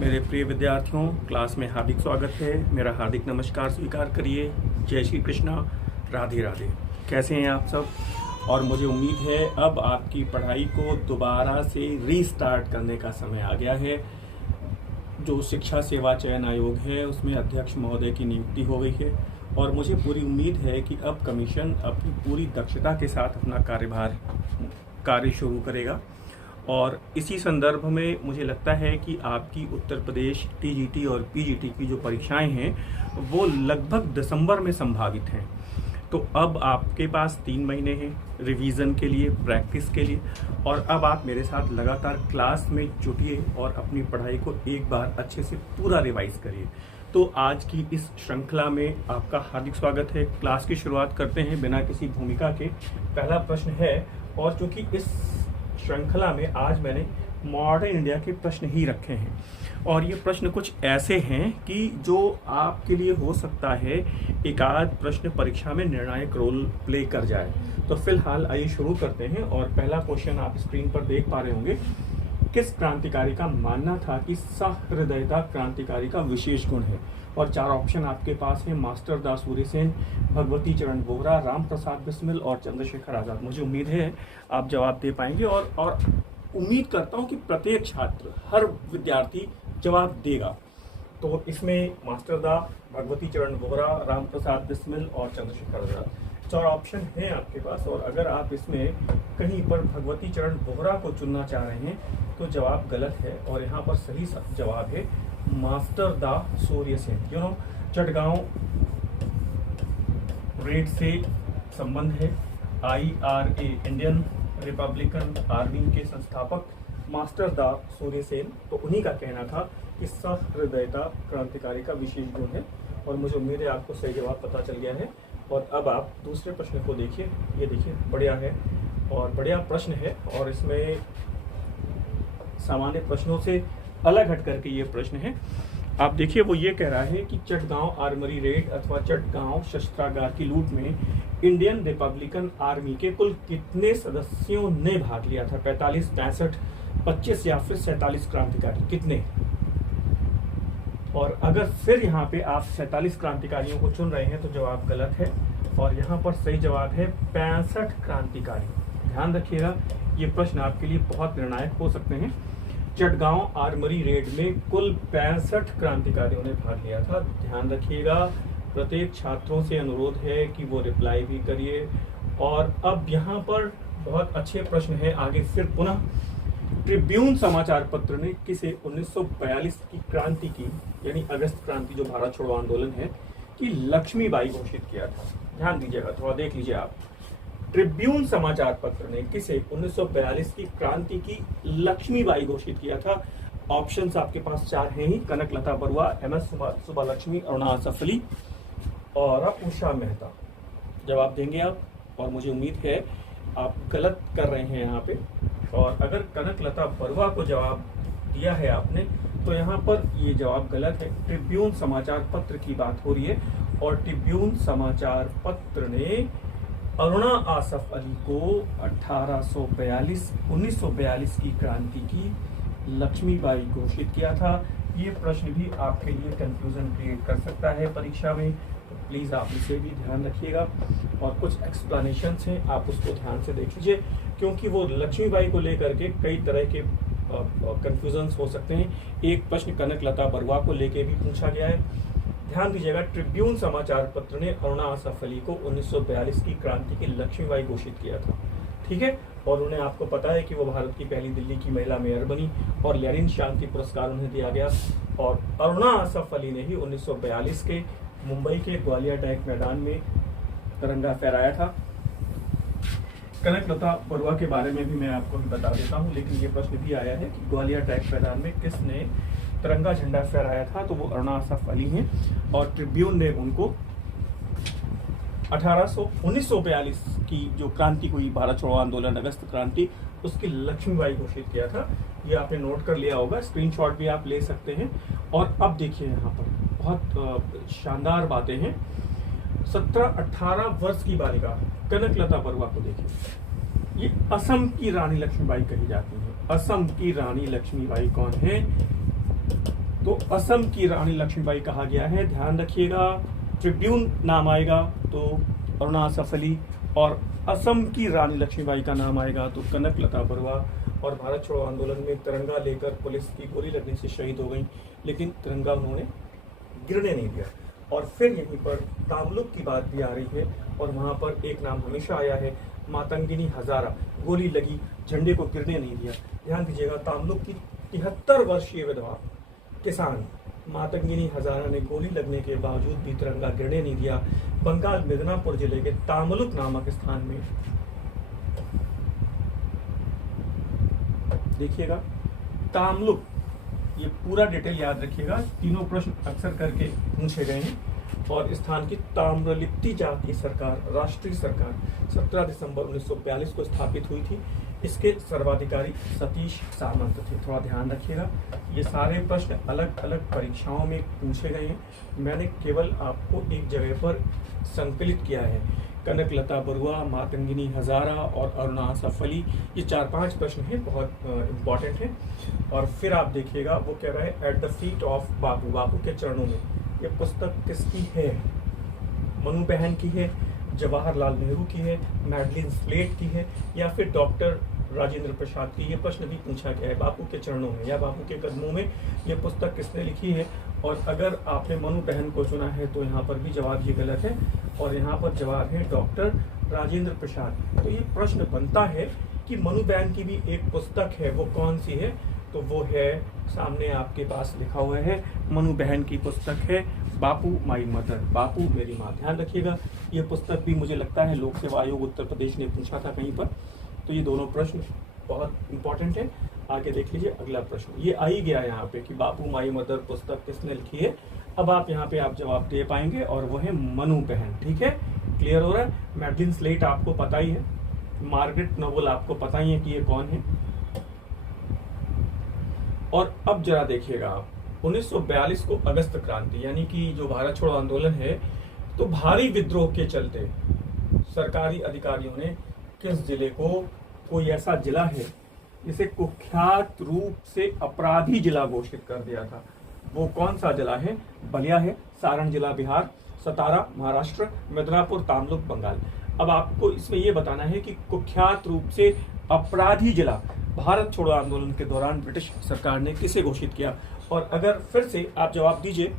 मेरे प्रिय विद्यार्थियों, क्लास में हार्दिक स्वागत है। मेरा हार्दिक नमस्कार स्वीकार करिए। जय श्री कृष्णा, राधे राधे। कैसे हैं आप सब? और मुझे उम्मीद है अब आपकी पढ़ाई को दोबारा से रीस्टार्ट करने का समय आ गया है। जो शिक्षा सेवा चयन आयोग है उसमें अध्यक्ष महोदय की नियुक्ति हो गई है और मुझे पूरी उम्मीद है कि अब कमीशन अपनी पूरी दक्षता के साथ अपना कार्य शुरू करेगा। और इसी संदर्भ में मुझे लगता है कि आपकी उत्तर प्रदेश टीजीटी और पीजीटी की जो परीक्षाएं हैं वो लगभग दिसंबर में संभावित हैं। तो अब आपके पास 3 महीने हैं रिवीजन के लिए, प्रैक्टिस के लिए, और अब आप मेरे साथ लगातार क्लास में जुटिए और अपनी पढ़ाई को एक बार अच्छे से पूरा रिवाइज करिए। तो आज की इस श्रृंखला में आपका हार्दिक स्वागत है। क्लास की शुरुआत करते हैं बिना किसी भूमिका के। पहला प्रश्न है, और चूंकि इस श्रृंखला में आज मैंने मॉडर्न इंडिया के प्रश्न ही रखे हैं और ये प्रश्न कुछ ऐसे हैं कि जो आपके लिए हो सकता है एक आध प्रश्न परीक्षा में निर्णायक रोल प्ले कर जाए। तो फिलहाल आइए शुरू करते हैं। और पहला क्वेश्चन आप स्क्रीन पर देख पा रहे होंगे। किस क्रांतिकारी का मानना था कि सहृदयता क्रांतिकारी का विशेष गुण है? और 4 ऑप्शन आपके पास हैं, मास्टर दास सूर्यसेन, भगवती चरण वोहरा, राम प्रसाद बिस्मिल और चंद्रशेखर आजाद। मुझे उम्मीद है आप जवाब दे पाएंगे और उम्मीद करता हूं कि प्रत्येक छात्र, हर विद्यार्थी जवाब देगा। तो इसमें मास्टर दा, भगवती चरण वोहरा, राम प्रसाद बिस्मिल और चंद्रशेखर आजाद 4 ऑप्शन हैं आपके पास। और अगर आप इसमें कहीं पर भगवती चरण वोहरा को चुनना चाह रहे हैं तो जवाब गलत है और यहाँ पर सही जवाब है मास्टर दा सूर्यसेन। चटगांव रेड से संबंध है। IRA इंडियन रिपब्लिकन आर्मी के संस्थापक मास्टर दा सूर्यसेन, तो उन्हीं का कहना था कि सहृदयता क्रांतिकारी का विशेष गुण है। और मुझे उम्मीद है आपको सही जवाब पता चल गया है। और अब आप दूसरे प्रश्न को देखिए। ये देखिए, बढ़िया है और बढ़िया प्रश्न है और इसमें सामान्य प्रश्नों से अलग हट करके ये प्रश्न है। आप देखिए, वो ये कह रहा है कि चटगांव आर्मरी रेड अथवा चटगांव शस्त्रागार की लूट में इंडियन रिपब्लिकन आर्मी के कुल कितने सदस्यों ने भाग लिया था? 45, 65, 25 या फिर 47 क्रांतिकारी, कितने? और अगर फिर यहाँ पे आप 47 क्रांतिकारियों को चुन रहे हैं तो जवाब गलत है और यहाँ पर सही जवाब है 65 क्रांतिकारी। ध्यान रखिएगा, ये प्रश्न आपके लिए बहुत निर्णायक हो सकते हैं। चटगांव आर्मरी रेड में कुल 65 क्रांतिकारियों ने भाग लिया था। ध्यान रखिएगा, प्रत्येक छात्रों से अनुरोध है कि वो रिप्लाई भी करिए। और अब यहाँ पर बहुत अच्छे प्रश्न है आगे फिर पुनः। ट्रिब्यून समाचार पत्र ने किसे 1942 की क्रांति की, यानी अगस्त क्रांति जो भारत छोड़ो आंदोलन है, कि लक्ष्मीबाई घोषित किया था? ध्यान दीजिएगा, थोड़ा देख लीजिए आप। ट्रिब्यून समाचार पत्र ने किसे 1942 की क्रांति की लक्ष्मीबाई घोषित किया था? ऑप्शंस आपके पास 4 हैं ही, कनकलता बरुआ, MS सुब्बालक्ष्मी, अरुणा आसफ अली और उषा मेहता। जवाब देंगे आप? और मुझे उम्मीद है आप गलत कर रहे हैं यहाँ पे। और अगर कनकलता बरुआ को जवाब दिया है आपने तो यहाँ पर ये जवाब गलत है। ट्रिब्यून समाचार पत्र की बात हो रही है और ट्रिब्यून समाचार पत्र ने अरुणा आसफ अली को 1942 की क्रांति की लक्ष्मीबाई घोषित किया था। ये प्रश्न भी आपके लिए कंफ्यूजन क्रिएट कर सकता है परीक्षा में, तो प्लीज़ आप इसे भी ध्यान रखिएगा। और कुछ एक्सप्लेनेशंस हैं, आप उसको ध्यान से देख लीजिए, क्योंकि वो लक्ष्मीबाई को लेकर के कई तरह के कंफ्यूजन्स हो सकते हैं। एक प्रश्न कनकलता बरुआ को लेके भी पूछा गया है। ध्यान दीजिएगा, ट्रिब्यून समाचार पत्र ने अरुणा आसफ अली को 1942 की क्रांति की लक्ष्मीबाई घोषित किया था, ठीक है। और उन्हें, आपको पता है कि वो भारत की पहली दिल्ली की महिला मेयर बनी और लेनिन शांति पुरस्कार उन्हें दिया गया। और अरुणा आसफ अली ने ही 1942 के मुंबई के ग्वालियर टैंक मैदान में तिरंगा फहराया था। कनकलता बरुआ के बारे में भी मैं आपको बता देता हूँ, लेकिन ये प्रश्न भी आया है कि ग्वालियर टैंक मैदान में किसने तिरंगा झंडा फहराया था, तो वो अरुणा आसफ अली हैं। और ट्रिब्यून ने उनको 1942 की जो क्रांति हुई, भारत छोड़ो आंदोलन, अगस्त क्रांति, उसकी लक्ष्मीबाई घोषित किया था। ये आपने नोट कर लिया होगा, स्क्रीनशॉट भी आप ले सकते हैं। और अब देखिए, यहाँ पर बहुत शानदार बातें हैं। 17-18 वर्ष की बालिका कनकलता बरुआ को देखिए, ये असम की रानी लक्ष्मीबाई कही जाती है। असम की रानी लक्ष्मीबाई कौन है? तो असम की रानी लक्ष्मीबाई कहा गया है, ध्यान रखिएगा। ट्रिब्यून नाम आएगा तो अरुणा सफली, और असम की रानी लक्ष्मीबाई का नाम आएगा तो कनकलता बरुआ। और भारत छोड़ो आंदोलन में तिरंगा लेकर पुलिस की गोली लगने से शहीद हो गई, लेकिन तिरंगा उन्होंने गिरने नहीं दिया। और फिर यहीं पर तामलुक की बात भी आ रही है, और वहाँ पर एक नाम हमेशा आया है, मातंगिनी हजारा, गोली लगी, झंडे को गिरने नहीं दिया। ध्यान दीजिएगा, तामलुक की 73 वर्षीय विधवा किसान मातंगिनी हजारा ने गोली लगने के बावजूद भी तिरंगा गिरने नहीं दिया। बंगाल मिदनापुर जिले के तामलुक नामक स्थान में देखिएगा, तामलुक, ये पूरा डिटेल याद रखिएगा, तीनों प्रश्न अक्सर करके पूछे गए हैं। और स्थान की ताम्रलिप्ति जाति सरकार, राष्ट्रीय सरकार 17 दिसंबर 1942 को स्थापित हुई थी। इसके सर्वाधिकारी सतीश सामंत थे। थोड़ा ध्यान रखिएगा, ये सारे प्रश्न अलग अलग परीक्षाओं में पूछे गए हैं, मैंने केवल आपको एक जगह पर संकलित किया है। कनकलता बरुआ, मातंगिनी हजारा और अरुणा सफली, ये 4-5 प्रश्न हैं, बहुत इंपॉर्टेंट हैं। और फिर आप देखिएगा, वो कह रहा है एट द फीट ऑफ बापू, बापू के चरणों में। ये पुस्तक किसकी है? मनु बहन की है, जवाहरलाल नेहरू की है, मैडलिन स्लेट की है, या फिर डॉक्टर राजेंद्र प्रसाद की? ये प्रश्न भी पूछा गया है, बापू के चरणों में या बापू के कदमों में ये पुस्तक किसने लिखी है? और अगर आपने मनु बहन को चुना है तो यहाँ पर भी जवाब ये गलत है, और यहाँ पर जवाब है डॉक्टर राजेंद्र प्रसाद। तो ये प्रश्न बनता है कि मनु बहन की भी एक पुस्तक है, वो कौन सी है? तो वो है, सामने आपके पास लिखा हुआ है, मनु बहन की पुस्तक है बापू माई मदर, बापू मेरी माँ। ध्यान रखिएगा, ये पुस्तक भी मुझे लगता है लोक सेवा आयोग उत्तर प्रदेश ने पूछा था कहीं पर। तो ये दोनों प्रश्न बहुत इंपॉर्टेंट है। आगे देख लीजिए अगला प्रश्न, ये आ ही गया यहाँ पे कि बापू माई मदर पुस्तक किसने लिखी है। अब आप यहाँ पे आप जवाब दे पाएंगे, और वो है मनु बहन। ठीक है, क्लियर हो रहा है? मैडलिन स्लेट आपको पता ही है, मार्गरेट नोबल आपको पता ही है कि ये कौन है। और अब जरा देखिएगा आप, 1942 को अगस्त क्रांति, यानी कि जो भारत छोड़ो आंदोलन है, तो भारी विद्रोह के चलते सरकारी अधिकारियों ने किस जिले को, कोई ऐसा जिला है जिसे कुख्यात रूप से अपराधी जिला घोषित कर दिया था। वो कौन सा जिला है? बलिया है, सारण जिला बिहार, सतारा महाराष्ट्र, मिदनापुर तामलुक बंगाल। अब आपको इसमें यह बताना है कि कुख्यात रूप से अपराधी जिला भारत छोड़ो आंदोलन के दौरान ब्रिटिश सरकार ने किसे घोषित किया। और अगर फिर से आप जवाब दीजिए,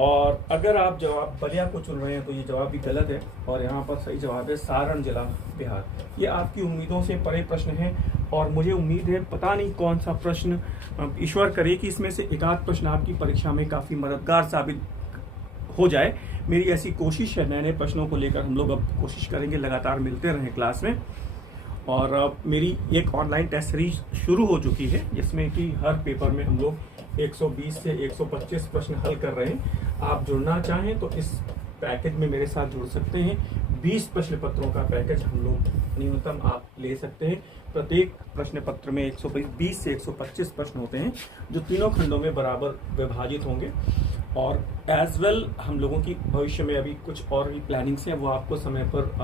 और अगर आप जवाब बलिया को चुन रहे हैं तो ये जवाब भी गलत है, और यहाँ पर सही जवाब है सारण जिला बिहार। ये आपकी उम्मीदों से परे प्रश्न है, और मुझे उम्मीद है, पता नहीं कौन सा प्रश्न, ईश्वर करे कि इसमें से एक आध प्रश्न आपकी परीक्षा में काफ़ी मददगार साबित हो जाए। मेरी ऐसी कोशिश है, नए नए प्रश्नों को लेकर हम लोग अब कोशिश करेंगे, लगातार मिलते रहें क्लास में। और मेरी एक ऑनलाइन टेस्ट सीरीज शुरू हो चुकी है, जिसमें कि हर पेपर में हम लोग 120 से 125 प्रश्न हल कर रहे हैं। आप जुड़ना चाहें तो इस पैकेज में मेरे साथ जुड़ सकते हैं। 20 प्रश्न पत्रों का पैकेज हम लोग न्यूनतम आप ले सकते हैं। प्रत्येक प्रश्न पत्र में 120 से 125 प्रश्न होते हैं, जो तीनों खंडों में बराबर विभाजित होंगे। और एज वेल हम लोगों की भविष्य में अभी कुछ और भी प्लानिंग्स हैं, वो आपको समय पर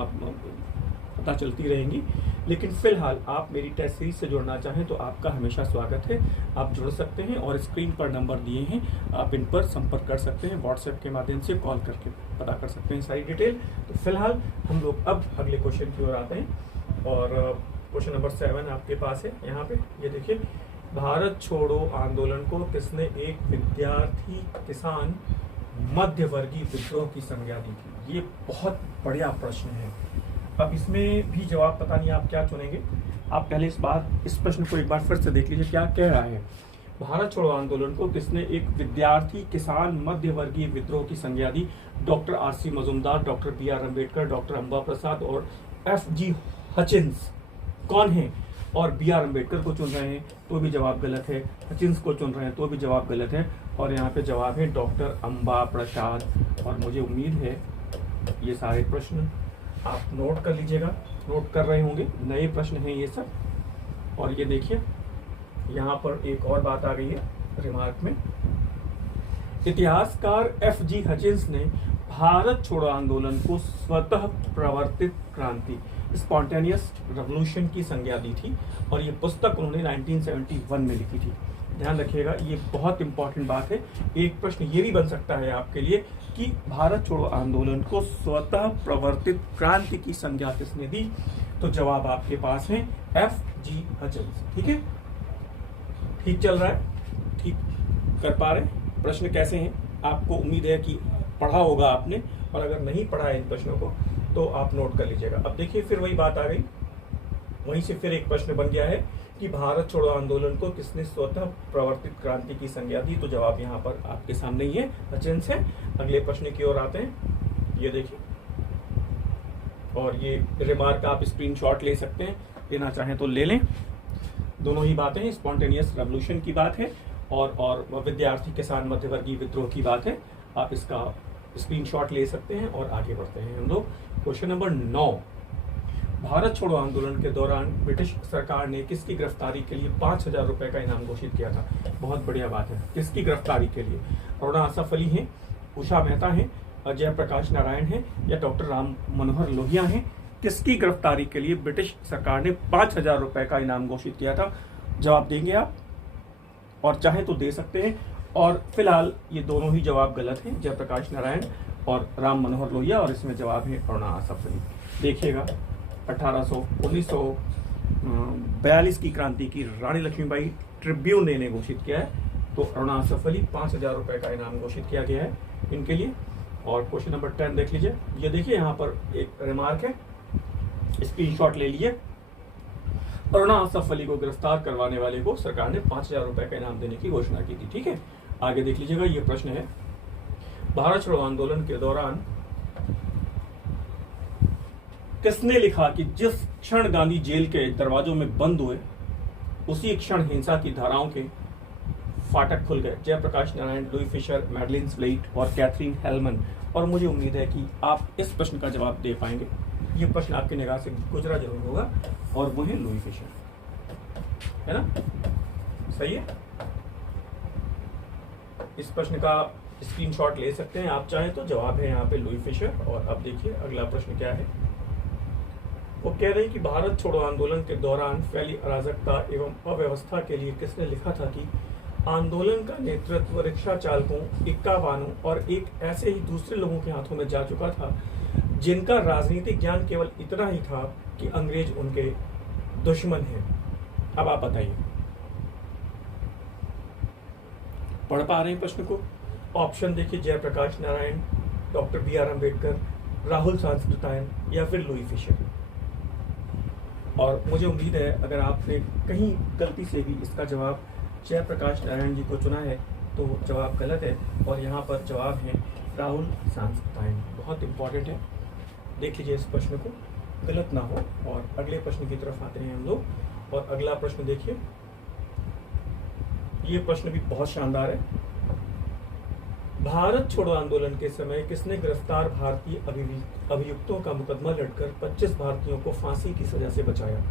पता चलती रहेंगी। लेकिन फिलहाल आप मेरी टेस्ट सीरीज से जुड़ना चाहें तो आपका हमेशा स्वागत है, आप जुड़ सकते हैं। और स्क्रीन पर नंबर दिए हैं, आप इन पर संपर्क कर सकते हैं, व्हाट्सएप के माध्यम से कॉल करके पता कर सकते हैं सारी डिटेल। तो फिलहाल हम लोग अब अगले क्वेश्चन की ओर आते हैं, और क्वेश्चन नंबर 7 आपके पास है। यहाँ पे ये देखिए, भारत छोड़ो आंदोलन को किसने एक विद्यार्थी किसान मध्य वर्गीय विद्रोह की संज्ञा दी थी? ये बहुत बढ़िया प्रश्न है। अब इसमें भी जवाब पता नहीं आप क्या चुनेंगे। आप पहले इस प्रश्न को एक बार फिर से देख लीजिए, क्या कह रहा है। भारत छोड़ो आंदोलन को किसने एक विद्यार्थी किसान मध्य वर्गीय विद्रोह की संज्ञा दी? Doctor RC. Majumdar, doctor BR. Ambedkar, doctor Amba Prasad और F.G. हचिंस। कौन है? और बी.आर. अम्बेडकर को चुन रहे हैं तो भी जवाब गलत है, हचिंस को चुन रहे हैं तो भी जवाब गलत है, और यहाँ पे जवाब है डॉक्टर अम्बा प्रसाद। और मुझे उम्मीद है ये सारे प्रश्न आप नोट कर लीजिएगा, नोट कर रहे होंगे, नए प्रश्न हैं ये सब। और ये देखिए, यहाँ पर एक और बात आ गई है रिमार्क में। इतिहासकार F.G. हचिंस ने भारत छोड़ो आंदोलन को स्वतः प्रवर्तित क्रांति, स्पॉन्टेनियस रेवोल्यूशन की संज्ञा दी थी, और ये पुस्तक उन्होंने 1971 में लिखी थी। ध्यान रखिएगा, ये बहुत इंपॉर्टेंट बात है। एक प्रश्न ये भी बन सकता है आपके लिए कि भारत छोड़ो आंदोलन को स्वतः प्रवर्तित क्रांति की संज्ञा किसने दी? तो जवाब आपके पास है F.G. हचिंस। ठीक है, ठीक चल रहा है, ठीक कर पा रहे? प्रश्न कैसे हैं? आपको उम्मीद है कि पढ़ा होगा आपने, और अगर नहीं पढ़ा है इन प्रश्नों को तो आप नोट कर लीजिएगा। अब देखिए, फिर वही बात आ गई, वहीं से फिर एक प्रश्न बन गया है कि भारत छोड़ो आंदोलन को किसने स्वतः प्रवर्तित क्रांति की संज्ञा दी? तो जवाब यहाँ पर आपके सामने ही है, हचिंस है। अगले प्रश्न की ओर आते हैं, ये देखिए, और ये रिमार्क आप स्क्रीनशॉट ले सकते हैं, लेना चाहें तो ले लें। दोनों ही बातें, स्पॉन्टेनियस रेवोल्यूशन की बात है और विद्यार्थी किसान मध्यवर्गीय विद्रोह की बात है। आप इसका स्क्रीनशॉट ले सकते हैं और आगे बढ़ते हैं हम लोग। क्वेश्चन नंबर 9, भारत छोड़ो आंदोलन के दौरान ब्रिटिश सरकार ने किसकी गिरफ्तारी के लिए 5,000 रुपए का इनाम घोषित किया था? बहुत बढ़िया बात है। किसकी गिरफ्तारी के लिए? अरुणा आसफ अली हैं, उषा मेहता हैं, जय प्रकाश नारायण हैं, या डॉक्टर राम मनोहर लोहिया हैं? किसकी गिरफ्तारी के लिए ब्रिटिश सरकार ने 5,000 रुपए का इनाम घोषित किया था? जवाब देंगे आप, और चाहे तो दे सकते हैं, और फिलहाल ये दोनों ही जवाब गलत हैं, जयप्रकाश नारायण और राम मनोहर लोहिया, और इसमें जवाब है अरुणा आसफ अली। देखिएगा, 1942 की क्रांति की रानी लक्ष्मीबाई ट्रिब्यून ने घोषित किया है, तो अरुणा आसफ अली 5,000 रुपए का इनाम घोषित किया गया है इनके लिए। और क्वेश्चन नंबर 10 देख लीजिए, ये देखिए यहाँ पर एक रिमार्क है, स्क्रीनशॉट ले लीजिए। अरुणा आसफ अली को गिरफ्तार करवाने वाले को सरकार ने 5,000 रुपए का इनाम देने की घोषणा की थी। ठीक है, आगे देख लीजिएगा, ये प्रश्न है, भारत छोड़ो आंदोलन के दौरान किसने लिखा कि जिस क्षण गांधी जेल के दरवाजों में बंद हुए उसी क्षण हिंसा की धाराओं के फाटक खुल गए? Jayaprakash Narayan, Louis Fischer, Madeleine Slade और कैथरीन हेलमन। और मुझे उम्मीद है कि आप इस प्रश्न का जवाब दे पाएंगे। ये प्रश्न आपकी निगाह से गुजरा जरूर होगा, और वो है लुई फिशर, है ना? सही है। इस प्रश्न का स्क्रीनशॉट ले सकते हैं आप चाहें तो। जवाब है यहाँ पे लुई फिशर। और अब देखिए अगला प्रश्न क्या है, वो कह रहे हैं कि भारत छोड़ो आंदोलन के दौरान फैली अराजकता एवं अव्यवस्था के लिए किसने लिखा था कि आंदोलन का नेतृत्व रिक्शा चालकों, इक्का वालों और एक ऐसे ही दूसरे लोगों के हाथों में जा चुका था जिनका राजनीतिक ज्ञान केवल इतना ही था कि अंग्रेज उनके दुश्मन हैं? अब आप बताइए, पढ़ पा रहे हैं प्रश्न को? ऑप्शन देखिए, जयप्रकाश नारायण, डॉक्टर B.R. अम्बेडकर, राहुल सांस्कृतायन, या फिर लुई फिशर। और मुझे उम्मीद है अगर आपने कहीं गलती से भी इसका जवाब जयप्रकाश नारायण जी को चुना है तो जवाब गलत है, और यहाँ पर जवाब है राहुल सांस्कृतायन। बहुत इंपॉर्टेंट है, देख लीजिए इस प्रश्न को, गलत ना हो। और अगले प्रश्न की तरफ आते हैं हम लोग। और अगला प्रश्न देखिए, ये प्रश्न भी बहुत शानदार है। भारत छोड़ो आंदोलन के समय किसने गिरफ्तार भारतीय अभियुक्तों का मुकदमा लड़कर 25 भारतीयों को फांसी की सजा से बचाया?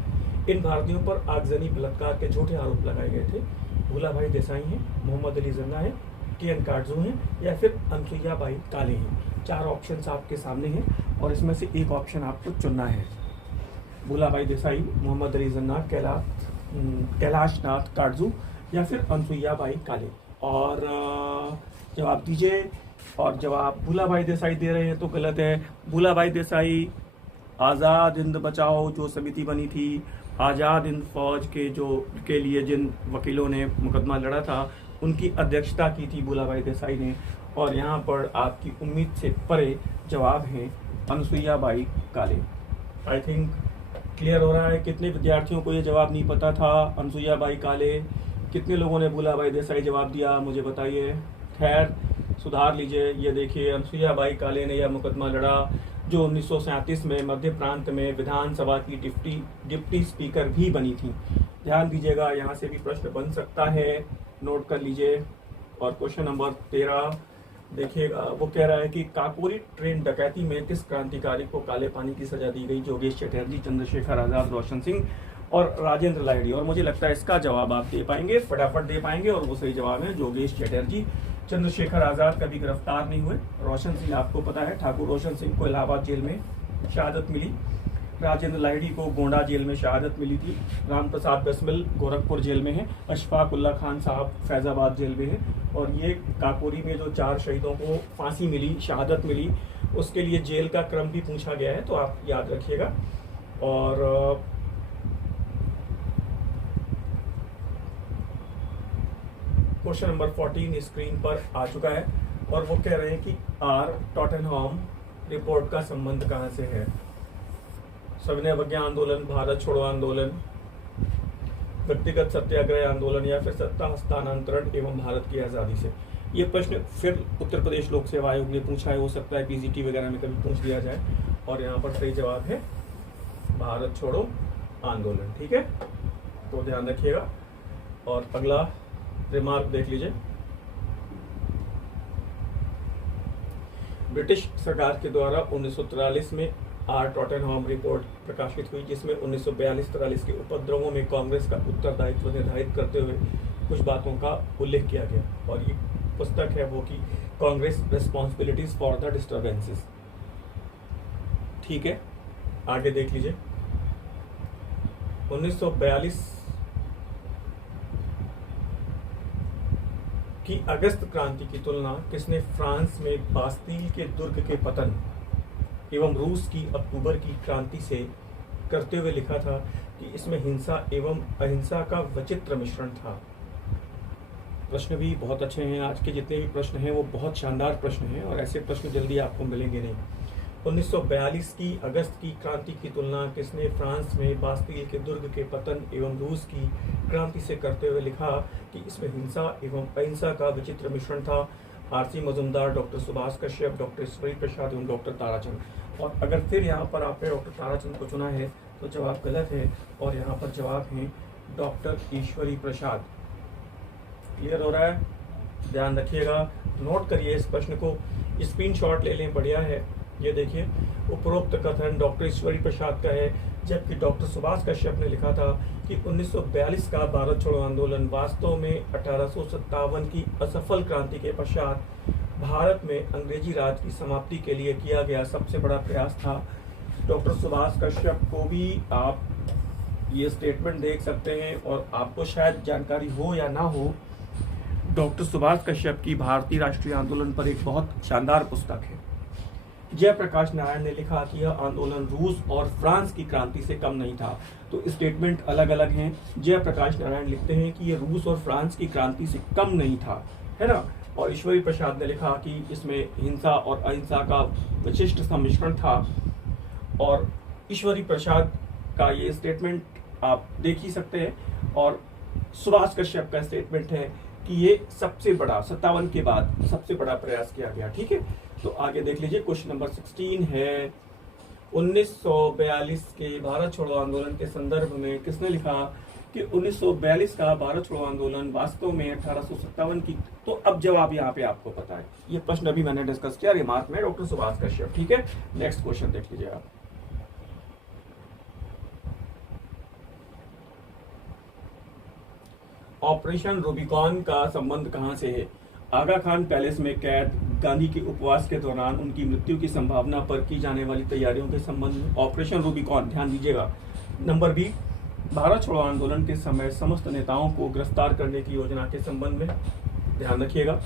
इन भारतीयों पर आगजनी, बलात्कार के झूठे आरोप लगाए गए थे। भूलाभाई देसाई हैं, मोहम्मद अली जिन्ना है, T.N. काटजू हैं, या फिर अनसुईया बाई काले हैं? 4 ऑप्शंस आपके सामने हैं, और इसमें से एक ऑप्शन आपको चुनना है। भूलाभाई देसाई, मोहम्मद अली जिन्ना, कैलाश नाथ काटजू, या फिर अनसुईया बाई काले। और जवाब दीजिए। और जवाब भूलाभाई देसाई दे रहे हैं तो गलत है। भूलाभाई देसाई आज़ाद हिंद बचाओ जो समिति बनी थी, आज़ाद हिंद फौज के लिए जिन वकीलों ने मुकदमा लड़ा था उनकी अध्यक्षता की थी भूलाभाई देसाई ने। और यहाँ पर आपकी उम्मीद से परे जवाब है अनसुईया बाई काले। आई थिंक क्लियर हो रहा है। कितने विद्यार्थियों को ये जवाब नहीं पता था अनसुईया बाई काले? कितने लोगों ने भूलाभाई देसाई जवाब दिया मुझे बताइए। खैर सुधार लीजिए। ये देखिए अनसुईया बाई काले ने यह मुकदमा लड़ा जो 1937 में मध्य प्रांत में विधानसभा की डिप्टी स्पीकर भी बनी थी। ध्यान दीजिएगा, यहाँ से भी प्रश्न बन सकता है, नोट कर लीजिए। और क्वेश्चन नंबर 13 देखिएगा, वो कह रहा है कि काकोरी ट्रेन डकैती में किस क्रांतिकारी को काले पानी की सजा दी गई? योगेश चटर्जी, चंद्रशेखर आजाद, रोशन सिंह और राजेंद्र लाहिड़ी। और मुझे लगता है इसका जवाब आप दे पाएंगे, फटाफट दे पाएंगे, और वो सही जवाब है योगेश चटर्जी। चंद्रशेखर आजाद कभी गिरफ्तार नहीं हुए। रोशन सिंह आपको पता है, ठाकुर रोशन सिंह को इलाहाबाद जेल में शहादत मिली। राजेंद्र लाहिड़ी को गोंडा जेल में शहादत मिली थी। राम प्रसाद बिस्मिल गोरखपुर जेल में है। अशफाक उल्ला खान साहब फैजाबाद जेल में है। और ये काकोरी में जो 4 शहीदों को फांसी मिली, शहादत मिली, उसके लिए जेल का क्रम भी पूछा गया है, तो आप याद रखिएगा। और क्वेश्चन नंबर 14 स्क्रीन पर आ चुका है और वो कह रहे हैं कि आर टॉटेनहम रिपोर्ट का संबंध कहां से है। सविनय अवज्ञा आंदोलन, भारत छोड़ो आंदोलन, व्यक्तिगत सत्याग्रह आंदोलन या फिर सत्ता हस्तांतरण एवं भारत की आजादी से। ये प्रश्न फिर उत्तर प्रदेश लोक सेवा आयोग ने पूछा है, हो सकता है पीजीटी वगैरह में कभी पूछ लिया जाए। और यहाँ पर सही जवाब है भारत छोड़ो आंदोलन। ठीक है, तो ध्यान रखिएगा। और अगला रिमार्क देख लीजिए। ब्रिटिश सरकार के द्वारा 1943 में आर टॉटेनहम रिपोर्ट प्रकाशित हुई, जिसमें 1942-43 के उपद्रवों में कांग्रेस का उत्तरदायित्व निर्धारित करते हुए कुछ बातों का उल्लेख किया गया। और ये पुस्तक है वो कि Congress responsibilities for the disturbances. ठीक है, आगे देख लीजिए। 1942 की अगस्त क्रांति की तुलना किसने फ्रांस में बास्तील के दुर्ग के पतन एवं रूस की अक्टूबर की क्रांति से करते हुए लिखा था कि इसमें हिंसा एवं अहिंसा का विचित्र मिश्रण था। प्रश्न भी बहुत अच्छे हैं। आज के जितने भी प्रश्न हैं वो बहुत शानदार प्रश्न हैं और ऐसे प्रश्न जल्दी आपको मिलेंगे नहीं। 1942 की अगस्त की क्रांति की तुलना किसने फ्रांस में बास्तील के दुर्ग के पतन एवं रूस की क्रांति से करते हुए लिखा कि इसमें हिंसा एवं अहिंसा का विचित्र मिश्रण था। RC Majumdar, doctor Subhash Kashyap, doctor Ishwari Prasad एवं डॉक्टर ताराचंद। और अगर फिर यहाँ पर आपने डॉक्टर ताराचंद को चुना है तो जवाब गलत है और यहाँ पर जवाब है डॉक्टर ईश्वरी प्रसाद। क्लियर हो रहा है? ध्यान रखिएगा, नोट करिए इस प्रश्न को, स्क्रीनशॉट ले लें, बढ़िया है। ये देखिए, उपरोक्त कथन डॉक्टर ईश्वरी प्रसाद का है, जबकि डॉक्टर सुभाष कश्यप ने लिखा था कि 1942 का भारत छोड़ो आंदोलन वास्तव में 1857 की असफल क्रांति के पश्चात भारत में अंग्रेजी राज की समाप्ति के लिए किया गया सबसे बड़ा प्रयास था। डॉक्टर सुभाष कश्यप को भी आप ये स्टेटमेंट देख सकते हैं और आपको शायद जानकारी हो या ना हो, डॉक्टर सुभाष कश्यप की भारतीय राष्ट्रीय आंदोलन पर एक बहुत शानदार पुस्तक है। जयप्रकाश नारायण ने लिखा कि यह आंदोलन रूस और फ्रांस की क्रांति से कम नहीं था। तो स्टेटमेंट अलग अलग हैं। जयप्रकाश नारायण लिखते हैं कि यह रूस और फ्रांस की क्रांति से कम नहीं था, है ना। और ईश्वरी प्रसाद ने लिखा कि इसमें हिंसा और अहिंसा का विशिष्ट सम्मिश्रण था। और ईश्वरी प्रसाद का ये स्टेटमेंट आप देख ही सकते हैं। और सुभाष कश्यप का स्टेटमेंट है कि ये सबसे बड़ा 57 के बाद सबसे बड़ा प्रयास किया गया। ठीक है, तो आगे देख लीजिए। क्वेश्चन नंबर 16 है, 1942 के भारत छोड़ो आंदोलन के संदर्भ में किसने लिखा कि 1942 का भारत छोड़ो आंदोलन वास्तव में 1857 की। तो अब जवाब यहाँ पे आपको पता है, ये प्रश्न अभी मैंने डिस्कस किया रिमार्क में, डॉक्टर सुभाष कश्यप। ठीक है, नेक्स्ट क्वेश्चन देख लीजिए आप। ऑपरेशन रूबिकॉन का संबंध कहां से है? आगा खान पैलेस में कैद, गांधी के उपवास के दौरान उनकी मृत्यु की संभावना पर की जाने वाली तैयारियों के संबंध में। ऑपरेशन रूबिकॉन, ध्यान दीजिएगा। नंबर बी, भारत छोड़ो आंदोलन के समय समस्त नेताओं को गिरफ्तार करने की योजना के संबंध में, ध्यान रखिएगा।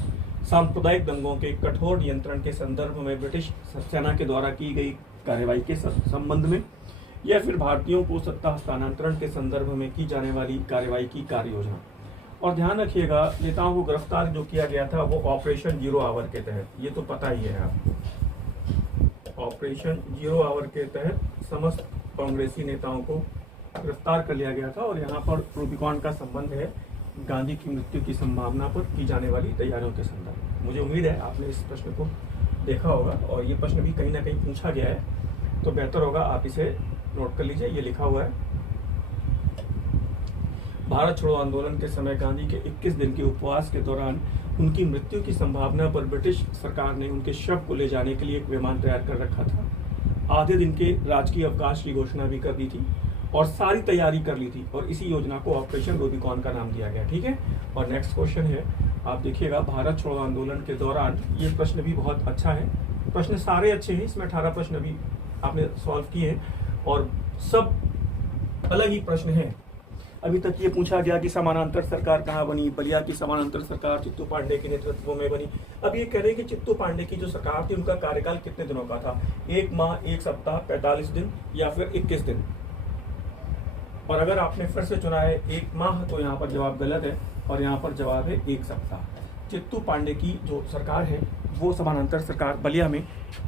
सांप्रदायिक दंगों के कठोर नियंत्रण के संदर्भ में ब्रिटिश सेना के द्वारा की गई कार्यवाही के संबंध में, या फिर भारतीयों को सत्ता हस्तांतरण के संदर्भ में की जाने वाली कार्यवाही की कार्य योजना। और ध्यान रखिएगा, नेताओं को गिरफ्तार जो किया गया था वो ऑपरेशन 0 आवर के तहत, ये तो पता ही है आपको। ऑपरेशन 0 आवर के तहत समस्त कांग्रेसी नेताओं को गिरफ्तार कर लिया गया था। और यहाँ पर रूबिकॉन का संबंध है गांधी की मृत्यु की संभावना पर की जाने वाली तैयारियों के संदर्भ। मुझे उम्मीद है आपने इस प्रश्न को देखा होगा और ये प्रश्न भी कहीं ना कहीं पूछा गया है, तो बेहतर होगा आप इसे नोट कर लीजिए। ये लिखा हुआ है, भारत छोड़ो आंदोलन के समय गांधी के 21 दिन के उपवास के दौरान उनकी मृत्यु की संभावना पर ब्रिटिश सरकार ने उनके शव को ले जाने के लिए एक विमान तैयार कर रखा था। आधे दिन के राजकीय अवकाश की घोषणा भी कर दी थी और सारी तैयारी कर ली थी और इसी योजना को ऑपरेशन रूबिकॉन का नाम दिया गया। ठीक है, और नेक्स्ट क्वेश्चन है, आप देखिएगा, भारत छोड़ो आंदोलन के दौरान, ये प्रश्न भी बहुत अच्छा है। प्रश्न सारे अच्छे हैं, इसमें 18 प्रश्न भी आपने सॉल्व किए हैं और सब अलग ही प्रश्न हैं। अभी तक ये पूछा गया कि समानांतर सरकार कहाँ बनी, बलिया की समानांतर सरकार चित्तू पांडे के नेतृत्व में बनी। अब ये कह रहे हैं कि चित्तू पांडे की जो सरकार थी उनका कार्यकाल कितने दिनों का था, 1 माह, 1 सप्ताह, 45 दिन या फिर 21 दिन। और अगर आपने फिर से चुना है 1 माह तो यहाँ पर जवाब गलत है और यहाँ पर जवाब है 1 सप्ताह। चित्तू पांडे की जो सरकार है वो समानांतर सरकार बलिया में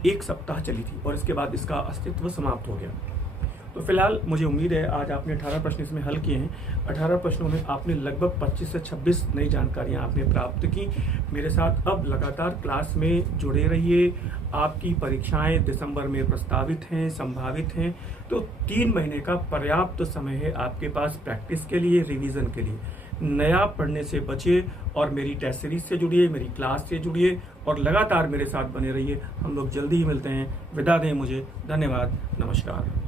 1 सप्ताह चली थी और इसके बाद इसका अस्तित्व समाप्त हो गया। तो फिलहाल मुझे उम्मीद है आज आपने 18 प्रश्न इसमें हल किए हैं। 18 प्रश्नों में आपने लगभग 25 से 26 नई जानकारियां आपने प्राप्त की। मेरे साथ अब लगातार क्लास में जुड़े रहिए। आपकी परीक्षाएं दिसंबर में प्रस्तावित हैं, संभावित हैं, तो 3 महीने का पर्याप्त समय है आपके पास प्रैक्टिस के लिए, रिवीजन के लिए। नया पढ़ने से बचिए और मेरी टेस्ट सीरीज से जुड़िए, मेरी क्लास से जुड़िए और लगातार मेरे साथ बने रहिए। हम लोग जल्दी ही मिलते हैं। विदा दें मुझे। धन्यवाद। नमस्कार।